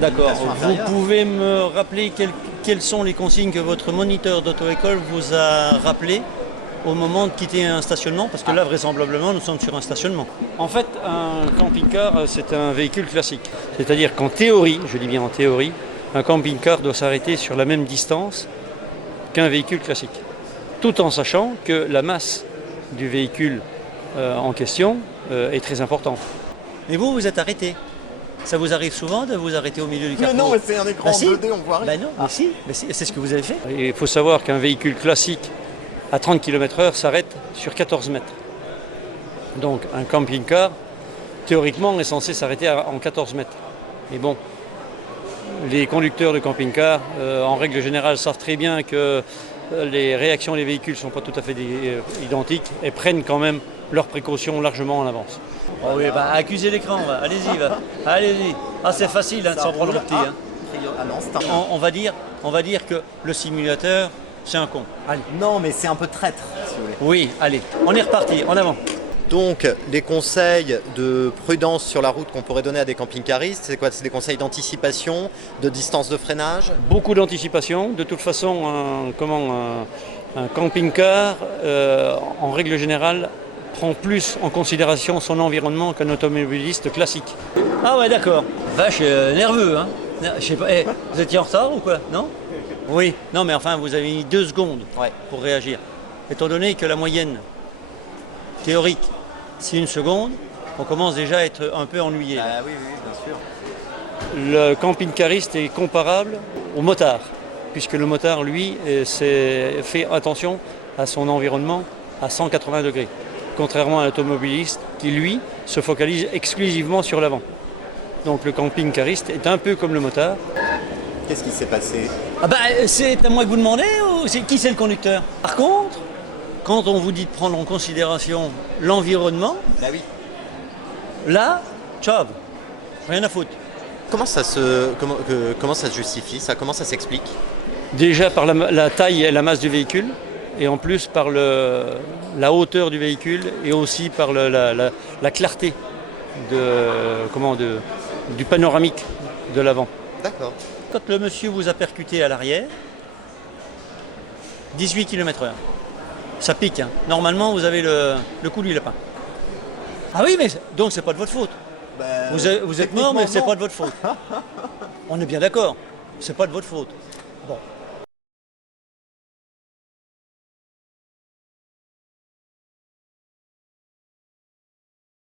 D'accord. limitation Vous intérieure. pouvez me rappeler quelles sont les consignes que votre moniteur d'auto-école vous a rappelées au moment de quitter un stationnement? Parce que là, vraisemblablement, nous sommes sur un stationnement. En fait, un camping-car, c'est un véhicule classique. C'est-à-dire qu'en théorie, je dis bien en théorie, un camping-car doit s'arrêter sur la même distance qu'un véhicule classique. Tout en sachant que la masse du véhicule en question est très importante. Et vous, vous êtes arrêté. Ça vous arrive souvent de vous arrêter au milieu du Mais carrefour? non, mais c'est un écran si. 2D, on voit rien. Ben non, mais si, c'est ce que vous avez fait. Il faut savoir qu'un véhicule classique à 30 km/h s'arrête sur 14 mètres. Donc un camping-car, théoriquement, est censé s'arrêter en 14 mètres. Mais bon, les conducteurs de camping-car, en règle générale, savent très bien que les réactions des véhicules ne sont pas tout à fait identiques et prennent quand même leurs précautions largement en avance. Oh oui, bah accusez l'écran, allez-y, allez-y. Ah, c'est facile de s'en prendre le petit. Ah non, c'est un... On va dire que le simulateur, c'est un con. Allez. Non, mais c'est un peu traître, si vous voulez. Oui, allez, on est reparti, en avant. Donc, les conseils de prudence sur la route qu'on pourrait donner à des camping-caristes, c'est quoi? C'est des conseils d'anticipation, de distance de freinage? Beaucoup d'anticipation. De toute façon, un camping-car, en règle générale, prend plus en considération son environnement qu'un automobiliste classique. Ah ouais, d'accord. Vache, nerveux, hein. Je sais pas, vous étiez en retard ou quoi? Non? Oui. Non, mais enfin, vous avez mis 2 secondes pour réagir. Étant donné que la moyenne théorique, c'est 1 seconde, on commence déjà à être un peu ennuyé. Ah oui, oui, bien sûr. Le camping-cariste est comparable au motard, puisque le motard, lui, fait attention à son environnement à 180 degrés, contrairement à l'automobiliste qui, lui, se focalise exclusivement sur l'avant. Donc le camping-cariste est un peu comme le motard. Qu'est-ce qui s'est passé? Ah bah, c'est à moi que vous demandez ou qui c'est le conducteur? Par contre, quand on vous dit de prendre en considération l'environnement, Bah oui. là, tchav, rien à foutre. Comment ça se justifie ça? Comment ça s'explique? Déjà par la taille et la masse du véhicule, et en plus par la hauteur du véhicule, et aussi par la clarté du panoramique de l'avant. D'accord. Quand le monsieur vous a percuté à l'arrière, 18 km/h. Ça pique, hein. Normalement, vous avez le coup du lapin. Ah oui, mais donc c'est pas de votre faute. Bah, Vous êtes mort, mais c'est pas de votre faute. On est bien d'accord. C'est pas de votre faute. Bon,